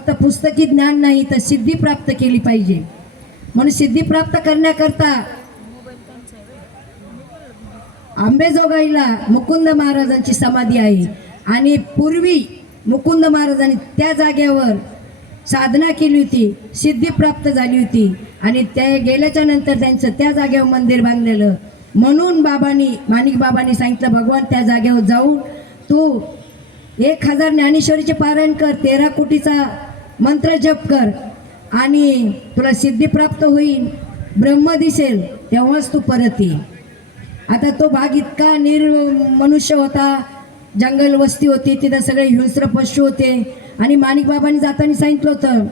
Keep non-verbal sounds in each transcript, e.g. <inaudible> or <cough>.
फक्त पुस्तकी ज्ञान नाही तर सिद्धी प्राप्त केली पाहिजे. म्हणून सिद्धी प्राप्त करण्याकरता आंबेजोगाईला मुकुंद महाराजांची समाधी आहे. आणि पूर्वी मुकुंद महाराजांनी त्या जागेवर साधना केली होती सिद्धी प्राप्त झाली होती. आणि त्या गेल्याच्यानंतर त्यांचं त्या जागेवर मंदिर बांधलेलं. म्हणून बाबांनी माणिक बाबांनी सांगितलं भगवान त्या जागेवर जाऊन तू एक हजार ज्ञानेश्वरीचे पारायण कर तेरा कोटीचा मंत्र जप कर आणि तुला सिद्धी प्राप्त होईल ब्रह्म दिसेल तेव्हाच तू परत ये. आता तो भाग इतका निर् मनुष्य होता जंगल वस्ती होती तिथं सगळे हिंस्र पशु होते. आणि माणिकबाबांनी जाताना सांगितलं होतं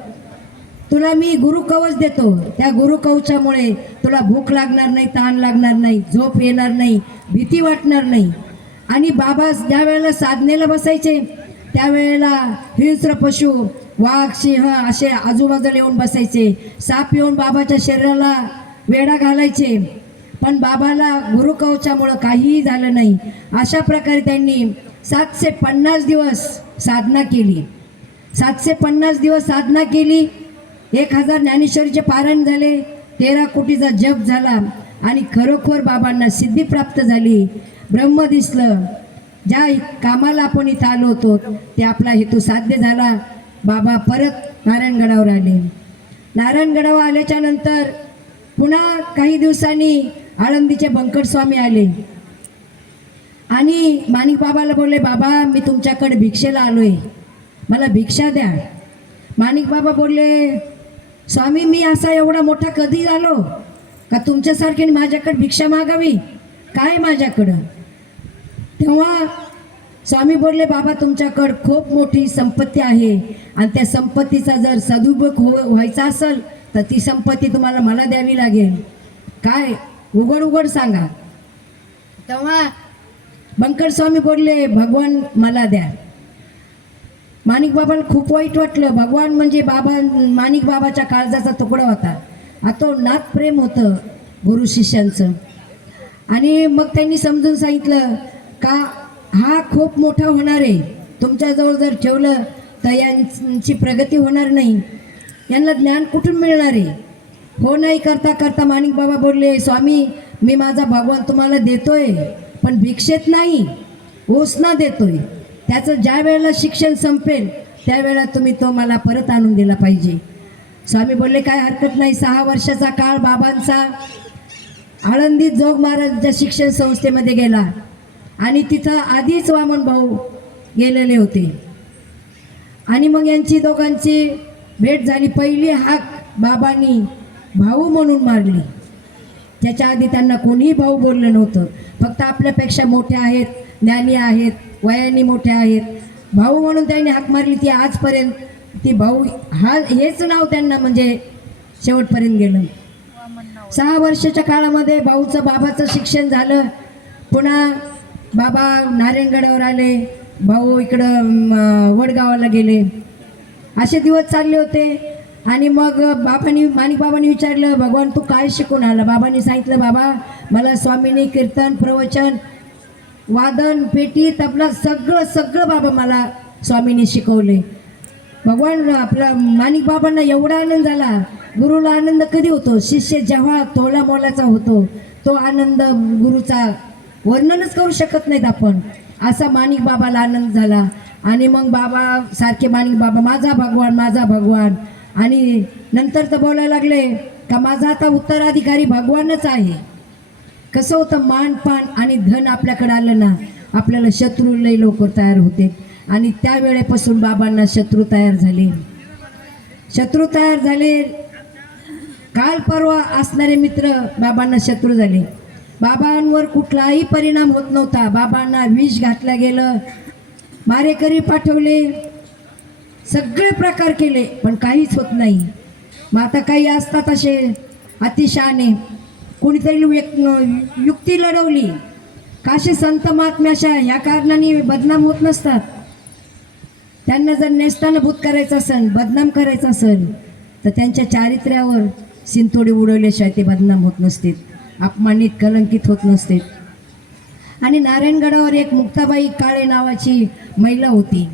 तुला मी गुरु कवच देतो. त्या गुरु कवचामुळे तुला भूक लागणार नाही ताण लागणार नाही झोप येणार नाही भीती वाटणार नाही. आणि बाबा ज्या वेळेला साधनेला बसायचे त्यावेळेला हिंस्र पशु वाघ सिंह असे आजूबाजूला येऊन बसायचे. साप येऊन बाबाच्या शरीराला वेढा घालायचे. पण बाबाला गुरुकवचामुळं काहीही झालं नाही. अशा प्रकारे त्यांनी सातशे पन्नास दिवस साधना केली. सातशे पन्नास दिवस साधना केली. एक हजार ज्ञानेश्वरीचे पारण झाले. तेरा कोटीचा जप झाला. आणि खरोखर बाबांना सिद्धी प्राप्त झाली. ब्रह्म दिसलं. ज्या कामाला आपण इथं आलो होतो ते आपला हेतू साध्य झाला. बाबा परत नारायणगडावर आले. नारायणगडावर आल्याच्यानंतर पुन्हा काही दिवसांनी आळंदीचे बंकटस्वामी आले. आणि माणिक बाबाला बोलले बाबा मी तुमच्याकडे भिक्षेला आलो आहे मला भिक्षा द्या. माणिक बाबा बोलले स्वामी मी असा एवढा मोठा कधी झालो? का तुमच्यासारखी माझ्याकडे भिक्षा मागावी? काय माझ्याकडं? तेव्हा स्वामी बोलले बाबा तुमच्याकडं खूप मोठी संपत्ती आहे. आणि त्या संपत्तीचा जर सदुपयोग हो व्हायचा असेल तर ती संपत्ती तुम्हाला मला द्यावी लागेल. काय? उघड उघड सांगा. तेव्हा बंकर स्वामी बोलले भगवान मला द्या. माणिक बाबाला खूप वाईट वाटलं. भगवान म्हणजे बाबा माणिक बाबाच्या काळजाचा तुकडा होता. आता नाथ प्रेम होतं गुरु शिष्यांचं. आणि मग त्यांनी समजून सांगितलं का हा खूप मोठा होणार आहे. तुमच्याजवळ जर ठेवलं तर यांची प्रगती होणार नाही. यांना ज्ञान कुठून मिळणार आहे? हो नाही करता करता माणिक बाबा बोलले स्वामी मी माझा भगवान तुम्हाला देतोय पण भिक्षेत नाही ओसना देतोय. त्याचं ज्या वेळेला शिक्षण संपेल त्यावेळेला तुम्ही तो मला परत आणून दिला पाहिजे. स्वामी बोलले काय हरकत नाही. सहा वर्षाचा काळ बाबांचा आळंदीत जोग महाराजांच्या शिक्षण संस्थेमध्ये गेला. आणि तिथं आधीच वामन भाऊ गेलेले होते. आणि मग यांची दोघांची भेट झाली. पहिली हाक बाबांनी भाऊ म्हणून मारली. त्याच्या आधी त्यांना कोणीही भाऊ बोललं नव्हतं. फक्त आपल्यापेक्षा मोठे आहेत ज्ञानी आहेत वयाने मोठे आहेत. भाऊ म्हणून त्यांनी हाक मारली. ती आजपर्यंत ती भाऊ हा हेच नाव त्यांना म्हणजे शेवटपर्यंत गेलं. सहा वर्षाच्या काळामध्ये भाऊचं बाबाचं शिक्षण झालं. पुन्हा बाबा नारायणगडावर आले. भाऊ इकडं वडगावाला गेले. असे दिवस चालले होते. आणि मग बाबांनी माणिक बाबांनी विचारलं भगवान तू काय शिकून आला? बाबांनी सांगितलं बाबा मला स्वामींनी कीर्तन प्रवचन वादन पेटी तबला सगळं सगळं बाबा मला स्वामींनी शिकवले. भगवान आपला माणिक बाबांना एवढा आनंद झाला. गुरुला आनंद कधी होतो? शिष्य जेव्हा तोला मोलाचा होतो तो आनंद गुरुचा वर्णनच करू शकत नाहीत आपण. असा माणिक बाबाला आनंद झाला. आणि मग बाबा सारखे माणिक बाबा माझा भगवान माझा भगवान. आणि नंतर तर बोलायला लागले का माझा आता उत्तराधिकारी भगवानच आहे. कसं होतं मान पान आणि धन आपल्याकडे आलं ना आपल्याला शत्रू लय लवकर तयार होते. आणि त्यावेळेपासून बाबांना शत्रू तयार झाले. शत्रू तयार झाले. काल परवा असणारे मित्र बाबांना शत्रू झाले. बाबांवर कुठलाही परिणाम होत नव्हता. बाबांना विष घातलं गेलं. मारेकरी पाठवले. सगळे प्रकार केले पण काहीच होत नाही. मग आता काही असतात असे अतिशहाणे. कोणीतरी युक्ती लढवली. काशी संत महात्म्याशा ह्या कारणाने बदनाम होत नसतात. त्यांना जर नेस्तानभूत करायचं असेल बदनाम करायचं असेल तर त्यांच्या चारित्र्यावर सिंतोडी उडवल्याशिवाय ते बदनाम होत नसते अपमानित कलंकित होत नसते. आणि नारायणगडावर एक मुक्ताबाई काळे नावाची महिला होती.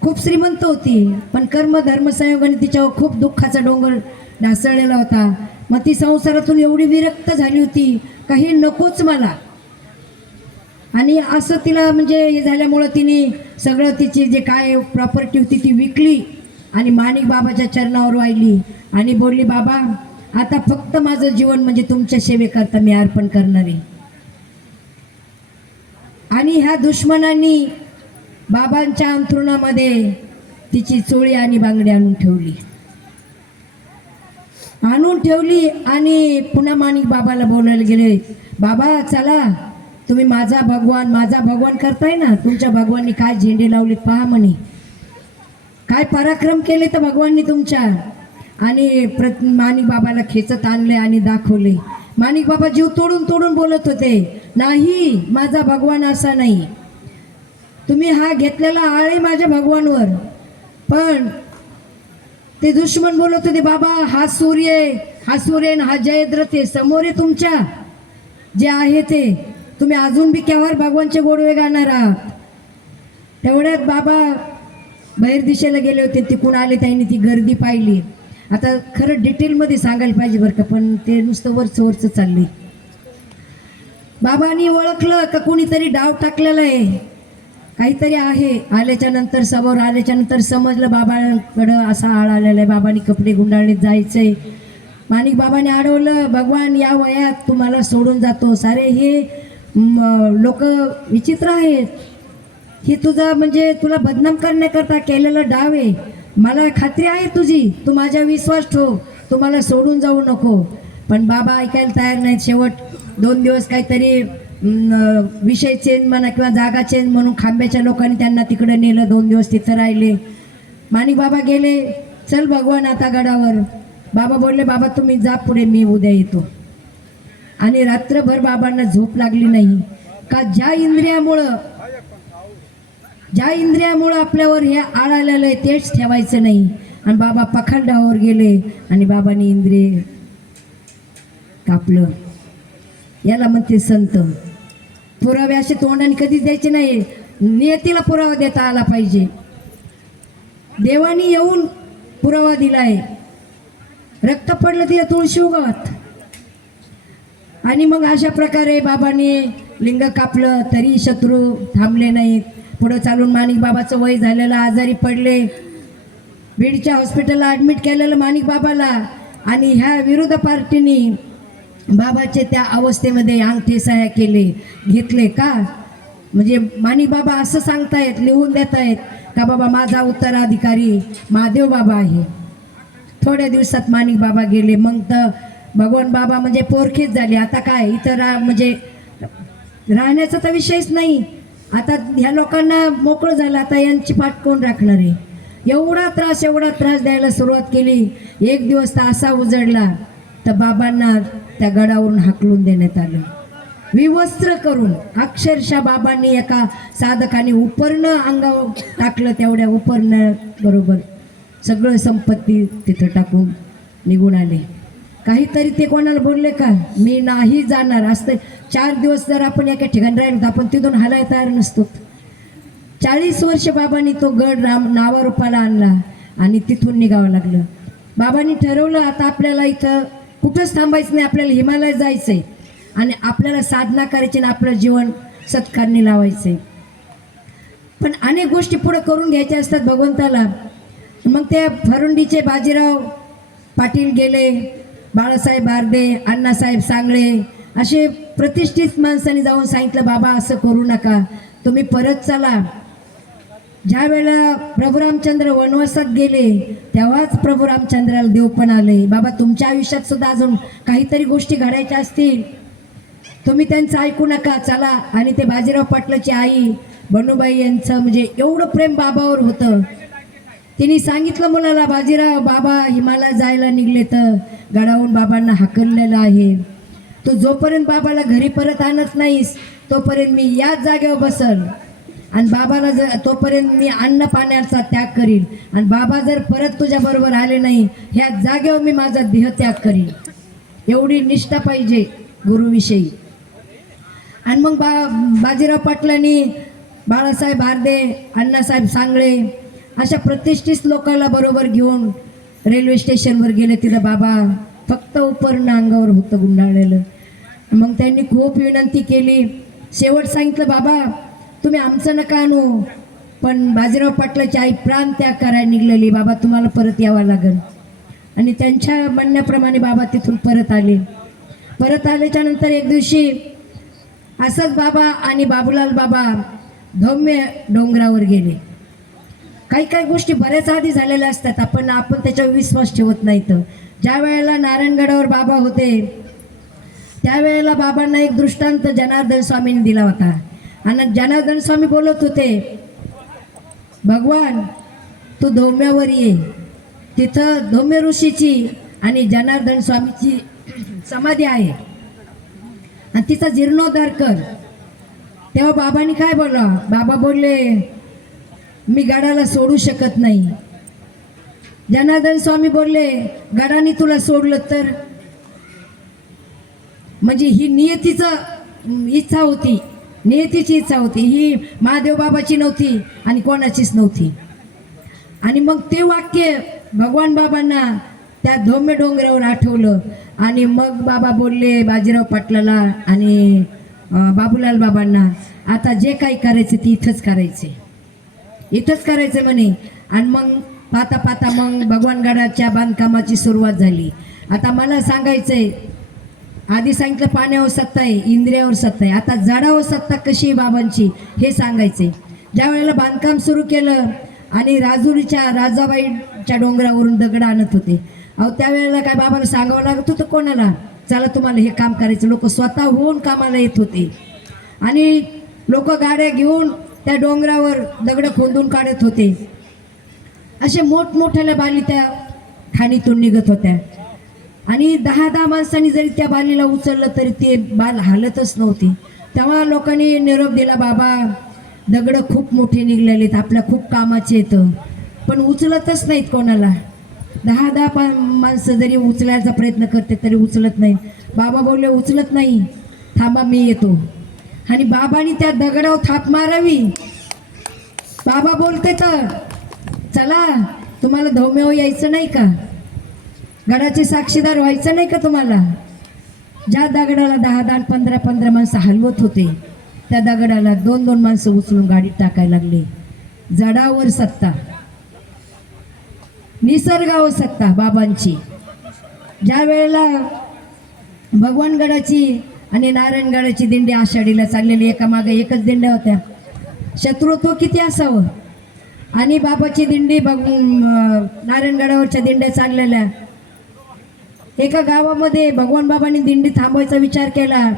खूप श्रीमंत होती पण कर्म धर्मसंयोगाने तिच्यावर खूप दुःखाचा डोंगर ढासळलेला होता. मग ती संसारातून एवढी विरक्त झाली होती काही नकोच मला. आणि असं तिला म्हणजे हे झाल्यामुळं तिने सगळं तिची जे काय प्रॉपर्टी होती ती विकली आणि माणिक बाबाच्या चरणावर वाहिली आणि बोलली बाबा आता फक्त माझं जीवन म्हणजे तुमच्या सेवेकरता मी अर्पण करणार आहे. आणि ह्या दुश्मनांनी बाबांच्या अंथरुणामध्ये तिची चोळी आणि बांगडी आणून ठेवली. आणून ठेवली आणि पुन्हा माणिक बाबाला बोलायला गेले बाबा चला तुम्ही माझा भगवान माझा भगवान करताय ना तुमच्या भगवाननी काय झेंडे लावलेत पहा म्हणे. काय पराक्रम केले तर भगवाननी तुमच्या. आणि प्रत माणिक बाबाला खेचत आणले आणि दाखवले. माणिक बाबा जीव तोडून तोडून बोलत होते नाही माझा भगवान असा नाही. तुम्ही हा घेतलेला आळे माझ्या भगवानवर. पण ते दुश्मन बोलत होते बाबा हा सूर्य आहे, हा सूर्य हा जयद्रथ आहे समोर आहे तुमच्या. जे आहे ते. तुम्ही अजून बी केव्हा भगवानचे गोडवे गाणार आहात? तेवढ्यात बाबा बाहेर दिशेला गेले होते तिकून आले त्यांनी ती गर्दी पाहिली. आता खरं डिटेलमध्ये सांगायला पाहिजे बरं का पण ते नुसतं वरचं वरचं चाललंय. बाबांनी ओळखलं का कोणीतरी डाव टाकलेला आहे? काहीतरी आहे. आल्याच्यानंतर समोर आल्याच्यानंतर समजलं बाबांकडं असा आळ आलेला आहे. बाबांनी कपडे गुंडाळले जायचंय. माणिक बाबाने अडवलं भगवान या वयात तुम्हाला सोडून जातो सारे हे लोक विचित्र आहेत. हे तुझा म्हणजे तुला बदनाम करण्याकरता केलेला डाव आहे. मला खात्री आहे तुझी. तू माझ्या विश्वास ठेव. तू मला सोडून जाऊ नको. पण बाबा ऐकायला तयार नाहीत शेवट. दोन दिवस काहीतरी विषय चेंज म्हणा किंवा जागा चेंज म्हणून खांब्याच्या लोकांनी त्यांना तिकडे नेलं. दोन दिवस तिथं राहिले. माणिक बाबा गेले. चल भगवान आता गडावर. बाबा बोलले बाबा तुम्ही जा पुढे मी उद्या येतो. आणि रात्रभर बाबांना झोप लागली नाही. का ज्या इंद्रियामुळं ज्या इंद्रियामुळं आपल्यावर हे आळ आलेलं आहे तेच ठेवायचं नाही. आणि बाबा पखांडावर गेले आणि बाबाने इंद्रिय कापलं. याला म्हणते संत. पुरावे असे तोंडाने कधीच द्यायचे नाही. नियतीला पुरावा देता आला पाहिजे. देवानी येऊन पुरावा दिलाय. रक्त पडलं तिला तुळशी उगवत. आणि मग अशा प्रकारे बाबांनी लिंग कापलं तरी शत्रू थांबले नाहीत. पुढं चालून माणिक बाबाचं वय झालेलं आजारी पडले. बीडच्या हॉस्पिटलला ॲडमिट केलेलं माणिक बाबाला आणि ह्या विरोध पार्टीनी बाबाचे त्या अवस्थेमध्ये अंगठे सह्या केले घेतले का? म्हणजे माणिक बाबा असं सांगतायत लिहून देत आहेत का बाबा माझा उत्तराधिकारी महादेव बाबा आहे. थोड्या दिवसात माणिक बाबा गेले. मग तर भगवान बाबा म्हणजे पोरखीच झाली. आता काय? इतर म्हणजे राहण्याचा तर विषयच नाही. आता ह्या लोकांना मोकळं झालं आता यांची पाठ कोण राखणार आहे? एवढा त्रास एवढा त्रास द्यायला सुरुवात केली. एक दिवस तर असा उजडला तर बाबांना त्या गडावरून हाकलून देण्यात आलं. विवस्त्र करून अक्षरशः बाबांनी एका साधकाने उपर्ण अंगावर टाकलं तेवढ्या उपर्ण बरोबर सगळं संपत्ती तिथं टाकून निघून आले. काहीतरी ते कोणाला बोलले का? मी नाही जाणार. असतं चार दिवस जर आपण एका ठिकाणी राहिलो तर आपण तिथून हलायला तयार नसतो. चाळीस वर्ष बाबांनी तो गड राम नावारूपाला आणला आणि तिथून निघावं लागलं. बाबांनी ठरवलं आता आपल्याला इथं कुठंच थांबायचं नाही आपल्याला हिमालयात आहे आणि आपल्याला साधना करायची आणि आपलं जीवन सत्कारणी लावायचंय. पण अनेक गोष्टी पुढं करून घ्यायच्या असतात भगवंताला. मग त्या फरुंडीचे बाजीराव पाटील गेले बाळासाहेब बारदे अण्णासाहेब सांगळे असे प्रतिष्ठित माणसांनी जाऊन सांगितलं बाबा असं करू नका. तुम्ही परत चला. ज्या वेळेला प्रभू रामचंद्र वनवासात गेले तेव्हाच प्रभू रामचंद्राला देव पण आले. बाबा तुमच्या आयुष्यात सुद्धा अजून काहीतरी गोष्टी घडायच्या असतील. तुम्ही त्यांचं ऐकू नका. चला. आणि ते बाजीराव पाटलाची आई बनुबाई यांचं म्हणजे एवढं प्रेम बाबावर होतं. तिने सांगितलं मुलाला बाजीराव बाबा हिमालय जायला निघले तर गडावून बाबांना हाकललेलं आहे. तू जोपर्यंत बाबाला घरी परत आणत नाहीस तोपर्यंत मी याच जागेवर बसल. आणि बाबाला जर तोपर्यंत मी अन्न पाण्याचा त्याग करीन. आणि बाबा जर परत तुझ्याबरोबर आले नाही ह्या जागेवर मी माझा देहत्याग करीन. एवढी निष्ठा पाहिजे गुरुविषयी. आणि मग बा बाजीराव पाटलांनी बाळासाहेब भारदे अण्णासाहेब सांगळे अशा प्रतिष्ठित लोकांना बरोबर घेऊन रेल्वे स्टेशनवर गेले तिथं बाबा फक्त उपरणं अंगावर होतं गुंडाळलेलं. मग त्यांनी खूप विनंती केली. शेवट सांगितलं बाबा तुम्ही आमचं नका आणू पण बाजीराव पाटलाची आई प्राण त्याग करायला निघलेली. बाबा तुम्हाला परत यावं लागेल. आणि त्यांच्या म्हणण्याप्रमाणे बाबा तिथून परत आले. परत आल्याच्यानंतर एक दिवशी असंच बाबा आणि बाबूलाल बाबा धौम्य डोंगरावर गेले. काही काही गोष्टी बऱ्याच आधी झालेल्या असतात. आपण आपण त्याच्यावर विश्वास ठेवत नाही तर. ज्या वेळेला नारायणगडावर बाबा होते त्यावेळेला बाबांना एक दृष्टांत जनार्दन स्वामींनी दिला होता. आणि जनार्दन स्वामी बोलत होते भगवान तू धौम्यावर ये. तिथं धौम्य ऋषीची आणि जनार्दन स्वामीची समाधी आहे. आणि तिचा जीर्णोद्धार कर. तेव्हा बाबांनी काय बोलला? बाबा बोलले मी गडाला सोडू शकत नाही. जनार्दन स्वामी बोलले गडाने तुला सोडलं तर? म्हणजे ही नियतीचं इच्छा होती. नियतीची इच्छा होती. ही महादेव बाबाची नव्हती आणि कोणाचीच नव्हती. आणि मग ते वाक्य भगवान बाबांना त्या धौम्य डोंगरावर आठवलं. आणि मग बाबा बोलले बाजीराव पाटलाला आणि बाबूलाल बाबांना आता जे काही करायचं ते इथंच करायचे. इथंच करायचं म्हणे. आणि मग पाहता पाहता मग भगवानगडाच्या बांधकामाची सुरुवात झाली. आता मला सांगायचंय आधी सांगितलं पाण्यावर सत्ता आहे इंद्रियावर सत्ता आहे. आता झाडावर सत्ता कशी आहे बाबांची हे सांगायचे ज्या वेळेला बांधकाम सुरू केलं आणि राजुरीच्या राजाबाईच्या डोंगरावरून दगड आणत होते. अहो त्यावेळेला काय बाबाला सांगावं लागत होतं कोणाला? चला तुम्हाला हे काम करायचं. लोक स्वतः होऊन कामाला येत होते. आणि लोक गाड्या घेऊन त्या डोंगरावर दगड खोदून काढत होते. असे मोठमोठ्याल्या बाली त्या खाणीतून निघत होत्या. आणि दहा दहा माणसांनी जरी त्या बालीला उचललं तरी ते बाल हालतच नव्हती. तेव्हा लोकांनी निरोप दिला बाबा दगडं खूप मोठे निघलेले आहेत आपल्या खूप कामाचे येतं पण उचलतच नाहीत कोणाला. दहा दहा पा माणसं जरी उचलायचा प्रयत्न करते तरी उचलत नाहीत. बाबा बोलले उचलत नाही. थांबा मी येतो. आणि बाबानी त्या दगडावर थाप मारावी. बाबा बोलते तर चला तुम्हाला धौम्यावर यायचं नाही का? गडाचे साक्षीदार व्हायचं नाही का तुम्हाला? ज्या दगडाला दहा दहा पंधरा पंधरा माणसं हलवत होते त्या दगडाला दोन दोन माणसं उचलून गाडीत टाकायला लागले. जडावर सत्ता. निसर्गावर सत्ता बाबांची. ज्या वेळेला भगवानगडाची आणि नारायणगडाची दिंडी आषाढीला चाललेली एका मागे एकच दिंड्या होत्या. शत्रुत्व किती असावं? आणि बाबाची दिंडी बघ नारायणगडावरच्या दिंड्या चाललेल्या. एका गावामध्ये भगवान बाबांनी दिंडी थांबवायचा विचार केला.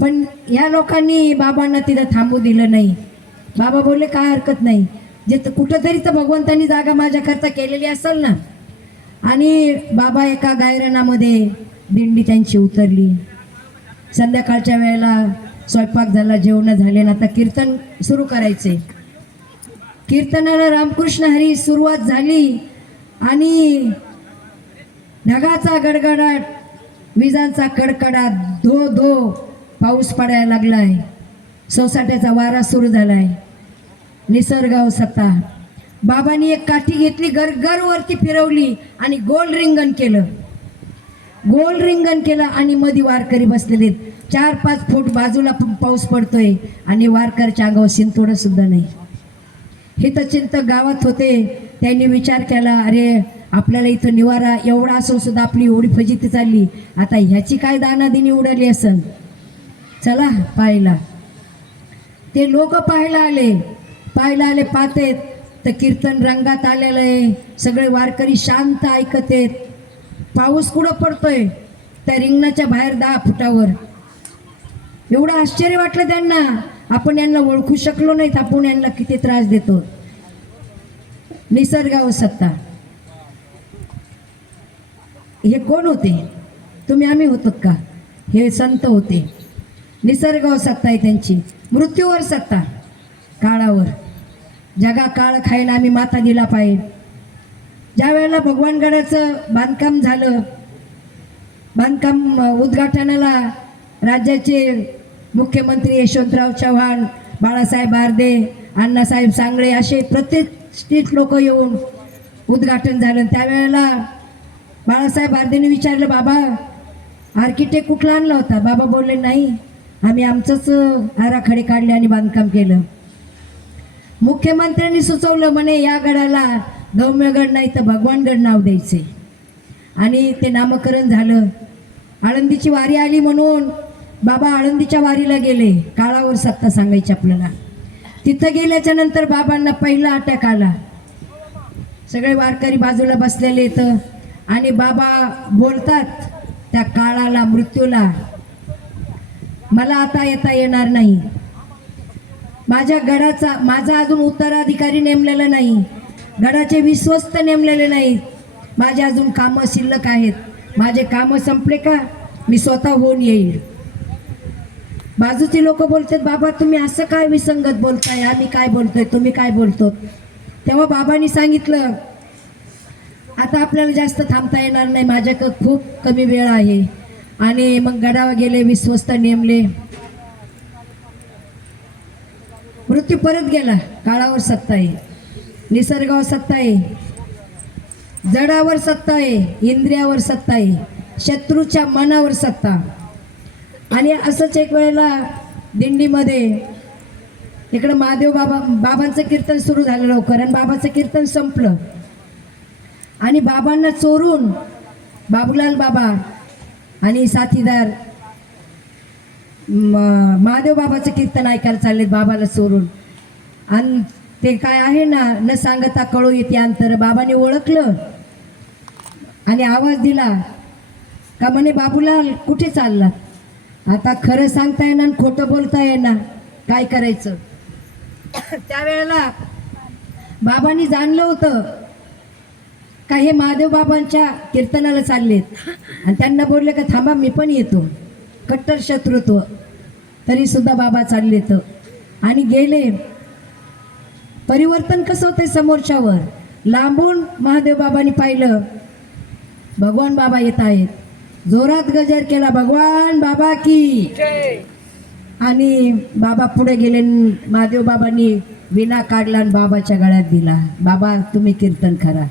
पण या लोकांनी बाबांना तिथं थांबू दिलं नाही. बाबा बोलले काय हरकत नाही. जे तर कुठंतरी तर भगवंतांनी जागा माझ्याकरता केलेली असेल ना. आणि बाबा एका गायरनामध्ये दिंडी त्यांची उतरली. संध्याकाळच्या वेळेला स्वयंपाक झाला जेवणं झाले ना आता कीर्तन सुरू करायचे. कीर्तनाला रामकृष्ण हरी सुरुवात झाली आणि ढगाचा गडगडाट विजांचा कडकडाट धो धो पाऊस पडायला लागलाय. सोसाट्याचा वारा सुरू झालाय. निसर्गाव सत्ता. बाबांनी एक काठी घेतली गर गरवरती फिरवली आणि गोल रिंगण केलं. गोल रिंगण केलं आणि मधी वारकरी बसलेले आहेत. चार पाच फूट बाजूला पाऊस पडतोय आणि वारकरच्या अंगावर शिंतोडं सुद्धा नाही. हे तर चिंत गावात होते. त्यांनी विचार केला अरे आपल्याला इथं निवारा एवढा असून सुद्धा आपली एवढी फजिती चालली. आता ह्याची काय दानादिनी उडाली असन? चला पाहायला. ते लोक पाहायला आले. पाहायला आले पाहतेत. तर कीर्तन रंगात आलेलं आहे. सगळे वारकरी शांत ऐकत आहेत. पाऊस कुठं पडतोय? त्या रिंगणाच्या बाहेर दहा फुटावर. एवढं आश्चर्य वाटलं त्यांना. आपण यांना ओळखू शकलो नाहीत. आपण यांना किती त्रास देतो? निसर्गावर सत्ता. हे कोण होते? तुम्ही आम्ही होतो का? हे संत होते. निसर्गावर सत्ता आहे त्यांची. मृत्यूवर सत्ता. काळावर. जगा काळ खायला आम्ही माथा दिला पाहिजे. ज्या वेळेला भगवानगडाचं बांधकाम झालं बांधकाम उद्घाटनाला राज्याचे मुख्यमंत्री यशवंतराव चव्हाण बाळासाहेब बारदे अण्णासाहेब सांगळे असे प्रत्येक लोक येऊन उद्घाटन झालं. त्यावेळेला बाळासाहेब आर्देने विचारलं बाबा आर्किटेक्ट कुठला आणला होता? बाबा बोलले नाही आम्ही आमचंच आराखडे काढले आणि बांधकाम केलं. मुख्यमंत्र्यांनी सुचवलं म्हणे या गडाला गौम्यगड नाही तर भगवानगड नाव द्यायचे. आणि ते नामकरण झालं. आळंदीची वारी आली म्हणून बाबा आळंदीच्या वारीला गेले. काळावर सत्ता सांगायची आपल्याला. तिथं गेल्याच्यानंतर बाबांना पहिला अटॅक आला. सगळे वारकरी बाजूला बसलेले इथं. आणि बाबा बोलतात त्या काळाला मृत्यूला मला आता येता येणार नाही. माझ्या गडाचा माझा अजून उत्तराधिकारी नेमलेला नाही. गडाचे विश्वस्त नेमलेले नाहीत. माझे अजून कामं शिल्लक आहेत. माझे कामं संपले का? मी स्वतः होऊन येईल. बाजूचे लोक बोलतात बाबा तुम्ही असं काय विसंगत बोलताय? आम्ही काय बोलतोय? तुम्ही काय बोलतो? तेव्हा बाबांनी सांगितलं आता आपल्याला जास्त थांबता येणार नाही. माझ्याकडं खूप कमी वेळ आहे. आणि मग गडावर गेले विश्वस्त नेमले. मृत्यू परत गेला. काळावर सत्ता येईल. निसर्गावर सत्ता आहे. जडावर सत्ता आहे इंद्रियावर सत्ता आहे शत्रूच्या मनावर सत्ता. आणि असंच एक वेळेला दिंडीमध्ये इकडं महादेव बाबा बाबांचं कीर्तन सुरू झालं लवकर आणि बाबाचं कीर्तन संपलं. आणि बाबांना चोरून बाबूलाल बाबा आणि साथीदार महादेव बाबाचं कीर्तन ऐकायला चाललेत बाबाला चोरून. आणि ते काय आहे ना न सांगता कळू येते अंतर. बाबाने ओळखलं. आणि आवाज दिला का म्हणे बाबूलाल कुठे चालला आता खरं सांगता येणार आणि खोटं बोलता येणार. काय करायचं? <coughs> त्यावेळेला बाबांनी जाणलं होतं का हे महादेव बाबांच्या कीर्तनाला चाललेत. आणि त्यांना बोलले का थांबा मी पण येतो. कट्टर शत्रुत्व. तरी सुद्धा बाबा चाललेत. आणि गेले. परिवर्तन कसं होते समोरच्यावर? लांबून महादेव बाबांनी पाहिलं. भगवान बाबा येत आहेत. जोरात गजर केला भगवान बाबा की. आणि बाबा पुढे गेले महादेव बाबांनी विना काढला आणि बाबाच्या गळ्यात दिला. बाबा तुम्ही कीर्तन करा.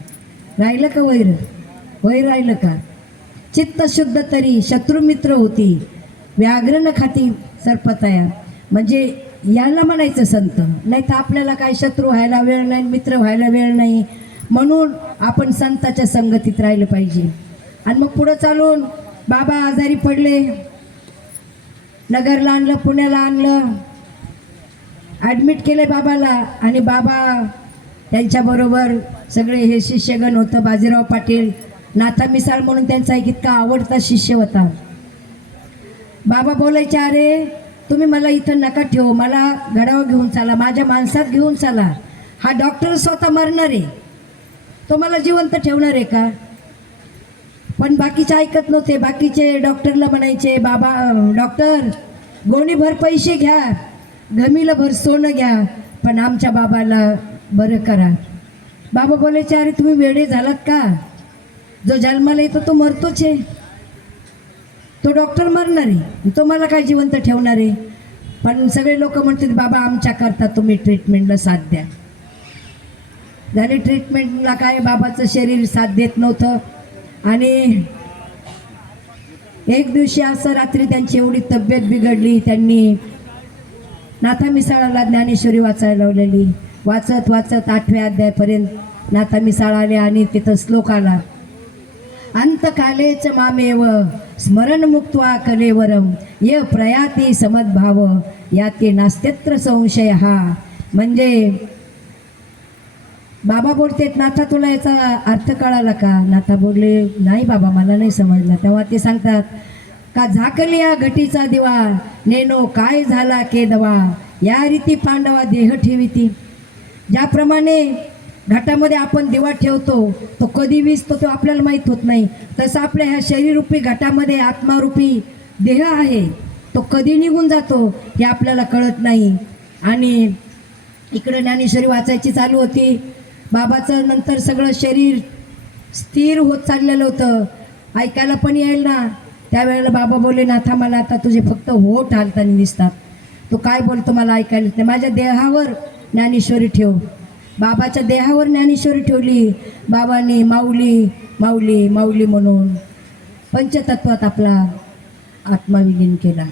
राहिलं का वैर? वैर राहिलं का? चित्त शुद्ध तरी शत्रुमित्र होती. व्याघ्र खाती सर्पतया म्हणजे याला म्हणायचं संत. नाही तर आपल्याला काय शत्रू व्हायला वेळ नाही मित्र व्हायला वेळ नाही. म्हणून आपण संताच्या संगतीत राहिलं पाहिजे. आणि मग पुढं चालून बाबा आजारी पडले. नगरला आणलं पुण्याला आणलं. ॲडमिट केले बाबाला आणि बाबा त्यांच्याबरोबर सगळे हे शिष्यगण होतं बाजीराव पाटील नाथा मिसाळ म्हणून त्यांचा एक इतका आवडता शिष्य होता. बाबा बोलायचे अरे तुम्ही मला इथं नका ठेवू. मला घडावर घेऊन चाला माझ्या माणसात घेऊन चाला. हा डॉक्टर स्वतः मरणार आहे. तो मला जिवंत ठेवणार आहे का? पण बाकीचे ऐकत नव्हते. बाकीचे डॉक्टरला म्हणायचे बाबा डॉक्टर डॉक्टर गोणीभर पैसे घ्या. घमीला भर सोनं घ्या. पण आमच्या बाबाला बरं करा. बाबा बोलायचे अरे तुम्ही वेडे झालात का? जो जन्माला येतो तो मरतोच आहे. तो डॉक्टर मरणार आहे तो मला काय जिवंत ठेवणार? आहे पण सगळे लोक म्हणतात बाबा आमच्या करता तुम्ही ट्रीटमेंटला साथ द्या. झाले ट्रीटमेंटला काय? बाबाचं शरीर साथ देत नव्हतं. आणि एक दिवशी असं रात्री त्यांची एवढी तब्येत बिघडली त्यांनी नाथा मिसाळाला ज्ञानेश्वरी वाचायला लावलेली. वाचत वाचत आठव्या अध्यायापर्यंत नाथा मिसाळ आले आणि तिथं श्लोक आला. अंतकालेच मामेव स्मरण मुक्त्वा कलेवरम य प्रयाती समद्भाव याते नास्त्यत्र संशय. हा म्हणजे बाबा बोलतेत नाथा तुला याचा अर्थ कळाला का? नाथा बोलले नाही बाबा मला नाही समजला. तेव्हा ते सांगतात का झाकलिया घटीचा दिवा? नेनो काय झाला के दवा या रीती पांडवा देह ठेविती. ज्याप्रमाणे घाटामध्ये आपण दिवा ठेवतो तो कधी विजतो तो आपल्याला माहीत होत नाही. तसं आपल्या ह्या शरीररूपी घाटामध्ये आत्मारूपी देह आहे तो कधी निघून जातो हे आपल्याला कळत नाही. आणि इकडे ज्ञानेश्वरी वाचायची चालू होती. बाबाचं नंतर सगळं शरीर स्थिर होत चाललेलं होतं. ऐकायला पण येईल ना. त्यावेळेला बाबा बोलले नाथा मला आता तुझे फक्त होठ हालताना दिसतात. तू काय बोलतो मला ऐकायला नाही. माझ्या देहावर ज्ञानेश्वरी ठेव. बाबाच्या देहावर ज्ञानेश्वरी ठेवली. बाबांनी माऊली माऊली माऊली म्हणून पंचतत्वात आपला आत्मा विलीन केला.